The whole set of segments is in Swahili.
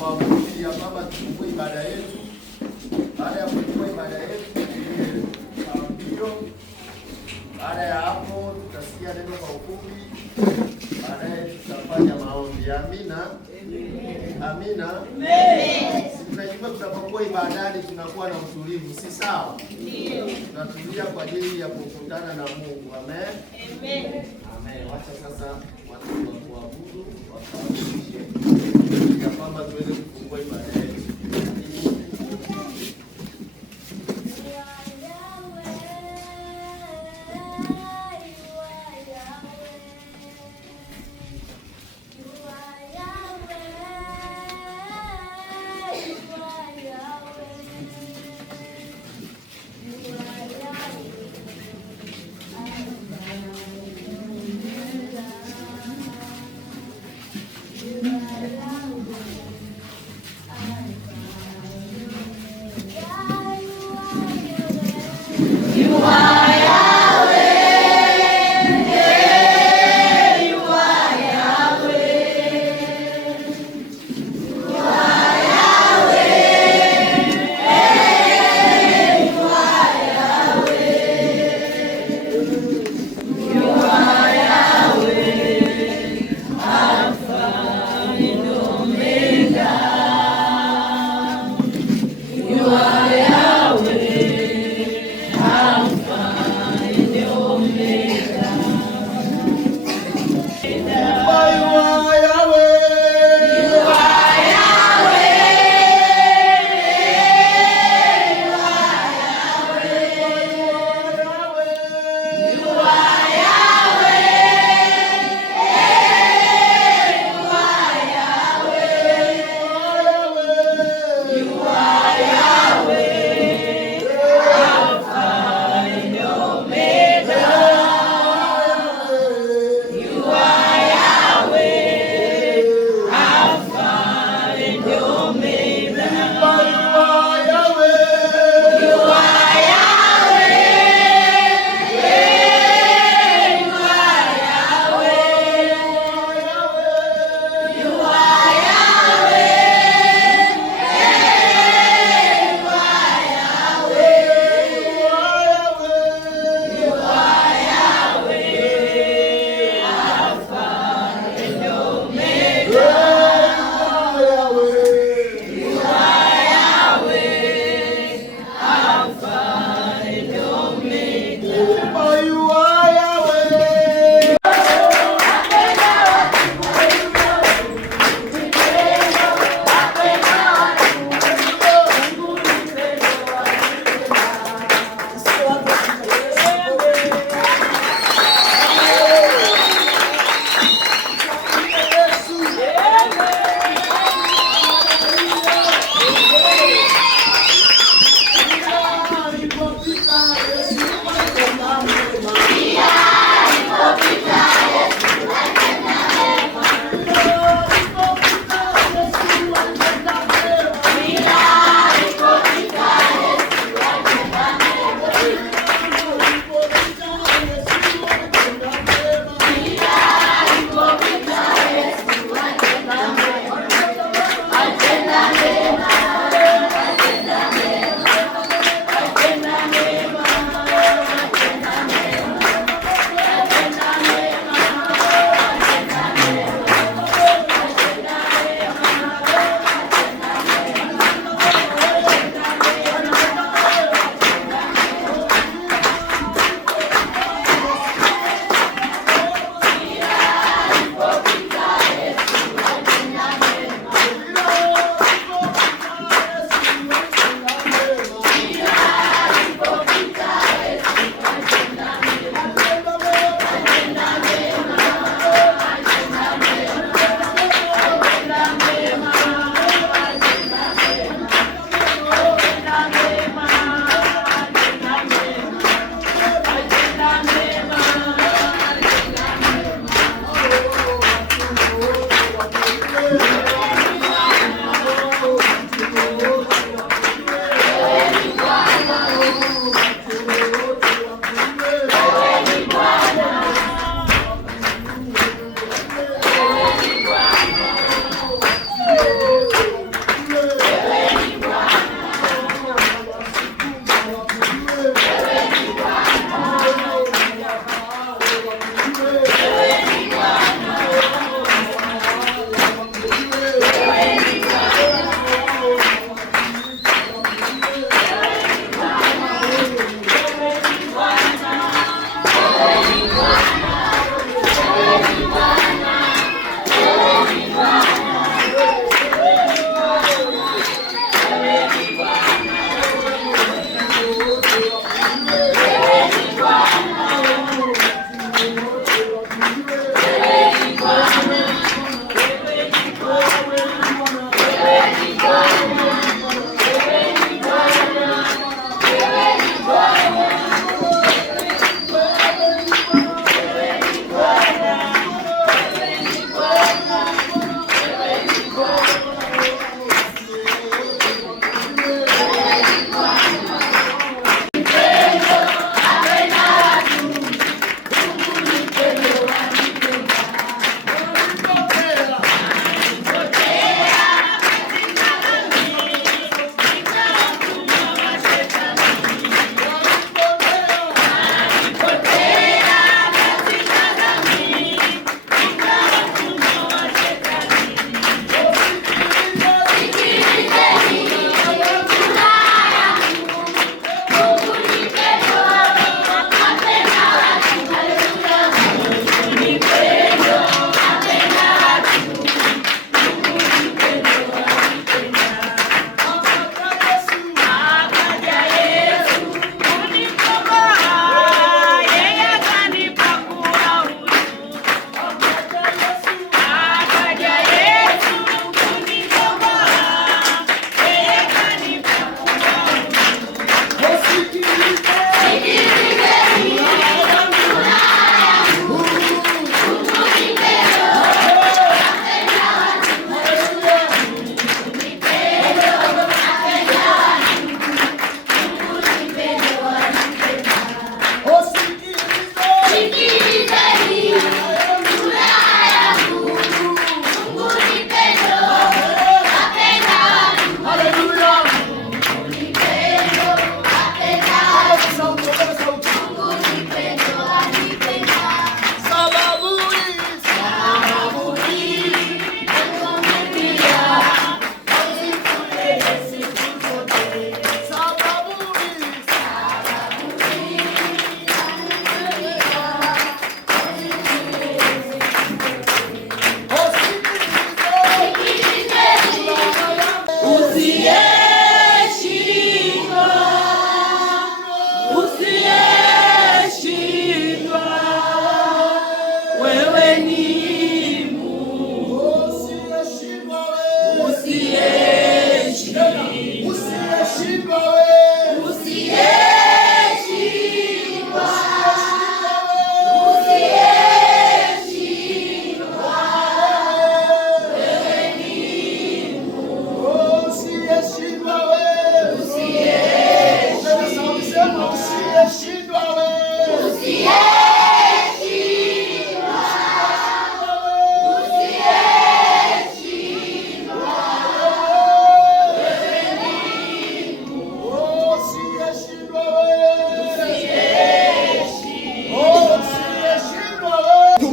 maombi ya Baba, tufungue ibada yetu. Baada ya kufungua ibada yetu hiyo, baada ya hapo tutasikia neno kwa ufupi, baadaye tutafanya maombi. Amina. Amina. Tunajua tunapokuwa ibadani tunakuwa na utulivu, si sawa? Ndio. Tunatulia kwa ajili ya kukutana na Mungu. Amen. Amen. Amen. Wacha sasa watu wa kuabudu wafahamishe ya kwamba tuweze kufungua ibada yetu.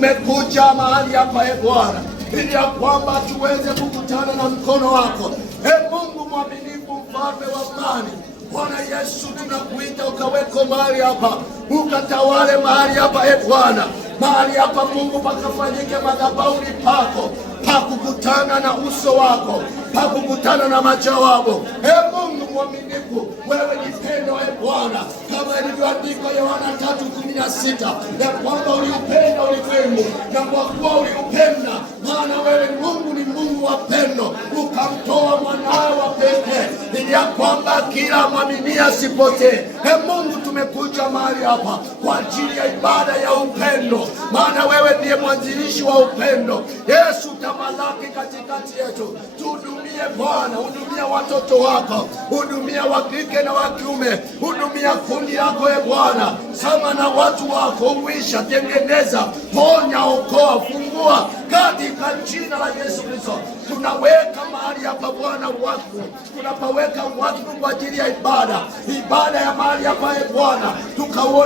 tumekuja mahali hapa Bwana, ili ya kwamba tuweze kukutana na mkono wako. Mungu mwaminifu, mfalme wa amani, Bwana Yesu, tunakuita ukaweko mahali hapa, ukatawale mahali hapa Bwana. Mahali hapa Mungu pakafanyike madhabahuni pako, pakukutana na uso wako, pakukutana na majawabu. Mungu mwaminifu, wewe ni pendo Bwana, kama ilivyoandikwa Yohana 3:16 ya kwamba uliupenda ulimwengu, na kwa kuwa uliupenda, maana wewe Mungu ni Mungu wa pendo, ukamtoa mwanao wa pekee, ili ya kwamba kila mwamini asipotee. Mungu, tumekuja mahali hapa kwa ajili ya ibada ya upendo, maana wewe ndiye mwanzilishi wa upendo. Yesu, tamalaki katikati yetu, tuhudumie Bwana, hudumia watoto wako, hudumia wa kike na wa kiume, hudumia kundi lako Bwana, sama na watu wako, uisha, tengeneza, ponya, okoa, fungua, katika jina la Yesu Kristo. Tunaweka mahali hapa Bwana wakfu, tunapaweka wakfu kwa ajili ya ibada ya mahali hapa Bwana, tukaone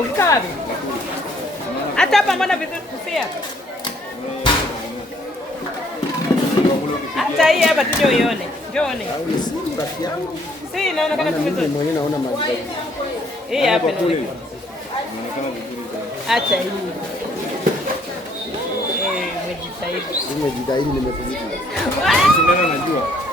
Ukavi. Hata hapa mbona vizuri kufia? Hata hii hapa tuje uione. Njoone. Si inaonekana vizuri. Mwenyewe naona maji. Hii hapa inaonekana. Hata hii. Nimejitahidi nimefundisha. Sindana najua.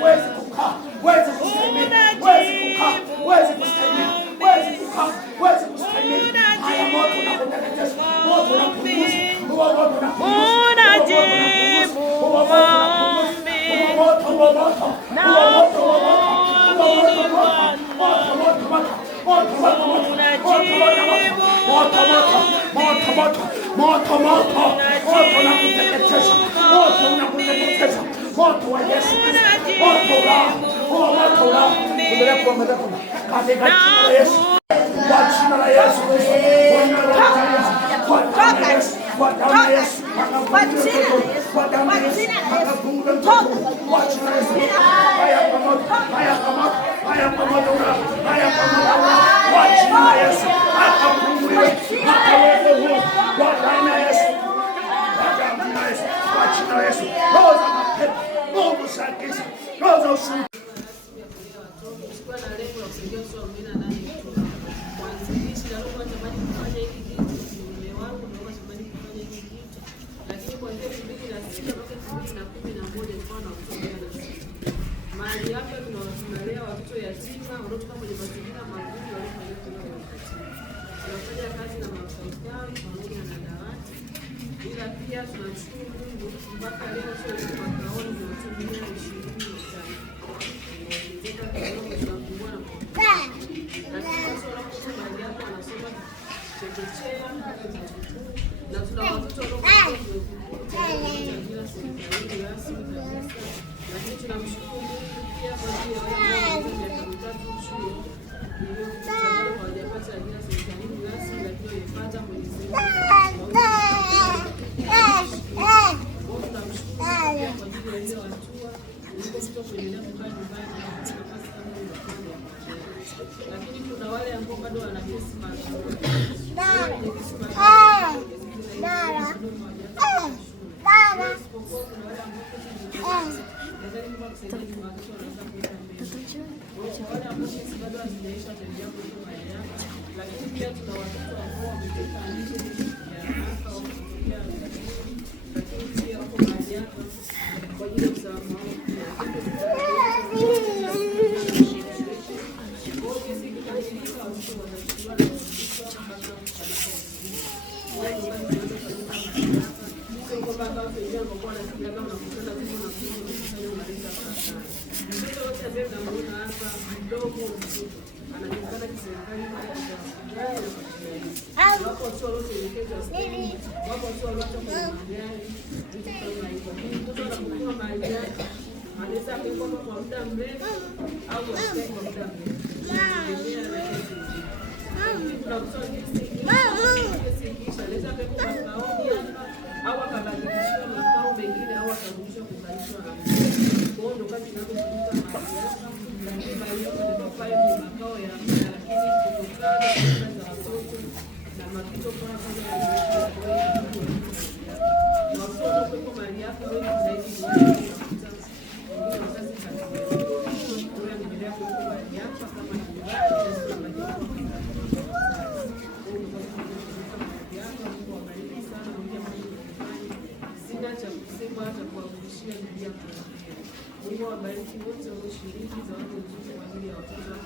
Uweze kukaa, uweze kustahimili, uweze kukaa, uweze kustahimili, uweze kukaa, uweze kustahimili. Haya moto na kuteketeza, moto na kupunguza, moto na kupunguza, unajibu maombi, moto, moto wa Yesu, moto la endelea kuangalia katika jina la Yesu, kwa jina la Yesu, kwa jina la Yesu, kwa damu ya Yesu, kwa damu ya Yesu, akafunga mtoto, kwa jina la Yesu, haya pamoja, haya pamoja, haya pamoja, haya pamoja, kwa jina la Yesu, akafunguliwe, akaweze huru, kwa damu ya Yesu, kwa damu ya Yesu, kwa jina la Yesu, roho za mapepo, Mungu sakiza, roho za ushirika. Mahali hapa tunalea watoto yatima wanaotoka kwenye mazingira magumu tunafanya kazi na maafisa pamoja na dawati, ila pia tunamshukuru Mungu mpaka leo sio makaoni na watumia 25 tunafungua wanasoma chekechea na tuna watoto lakini tunamshukuru Mungu pia kwa ajili ya miaka mitatu shule hawajapata ajira serikalini rasmi, lakini wamepata kwenye sehemu tunamshukuru pia kwa ajili ya ile hatua ilipofika kuendelea kukaa nyumbani na nafasi kama hiyo, lakini kuna wale ambao bado wana kesi mahakamani. Lakini pia tuna watoto ambao wametoka nje ya hapa wametokea, lakini pia wako mahali hapa kwa ajili ya usalama wao pia. Anaweza akaekwa kwa muda mrefu au asikae kwa muda mrefu. Kuna mtu kesi ikiisha anaweza akaekwa makaoni au akabadilishiwa makao mengine au akarudishwa kukalishwa na mtu. Kwa hiyo ndo kazi inazotumika mahali hapa, lakini mahali hapa ndio pale ni makao ya muda, lakini kutokana na shida za watoto na mapito kama watoto kwa mahali hapa wengi zaidi ni wale wanakuta wengine wazazi kazi kwa anaendelea kwa mahali hapa kama ni cha kusema hata kuwafundishia ndugu yako. Mungu awabariki wote wanaoshiriki zawadi nzuri kwa ajili ya watoto.